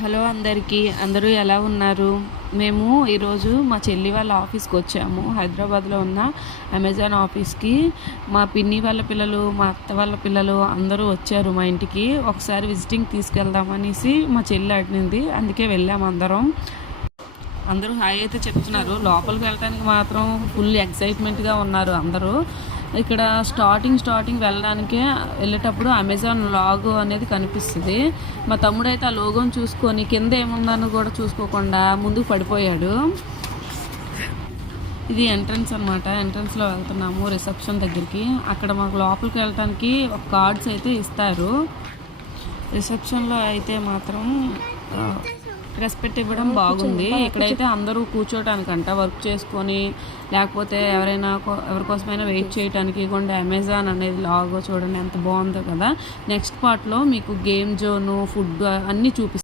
Hello అందరికీ, అందరూ ఎలా ఉన్నారు? మేము ఈరోజు మా చెల్లి వాళ్ళ ఆఫీస్కి వచ్చాము. హైదరాబాద్లో ఉన్న అమెజాన్ ఆఫీస్కి మా పిన్ని వాళ్ళ పిల్లలు, మా అత్త వాళ్ళ పిల్లలు అందరూ వచ్చారు మా ఇంటికి. ఒకసారి విజిటింగ్ తీసుకెళ్దామనేసి మా చెల్లి అడిగింది, అందుకే వెళ్ళాము అందరం. అందరూ హాయ్ అయితే చెప్తున్నారు. లోపలికి వెళ్ళడానికి మాత్రం ఫుల్ ఎక్సైట్మెంట్గా ఉన్నారు అందరూ. ఇక్కడ స్టార్టింగ్ వెళ్ళడానికే వెళ్ళేటప్పుడు అమెజాన్ లాగో అనేది కనిపిస్తుంది. మా తమ్ముడైతే ఆ లోగోని చూసుకొని కింద ఏముందని కూడా చూసుకోకుండా ముందుకు పడిపోయాడు. ఇది ఎంట్రన్స్ అనమాట. ఎంట్రన్స్లో వెళ్తున్నాము రిసెప్షన్ దగ్గరికి. అక్కడ మాకు లోపలికి వెళ్ళడానికి ఒక కార్డ్స్ అయితే ఇస్తారు. రిసెప్షన్లో అయితే మాత్రం రెస్పెక్ట్ ఇవ్వడం బాగుంది. ఇక్కడైతే అందరూ కూర్చోటానికంట, వర్క్ చేసుకొని లేకపోతే ఎవరి కోసమైనా వెయిట్ చేయడానికి. ఇదిగోండి అమెజాన్ అనేది లాగో చూడండి ఎంత బాగుందో కదా. నెక్స్ట్ పార్ట్లో మీకు గేమ్ జోను, ఫుడ్ అన్నీ చూపిస్తాను.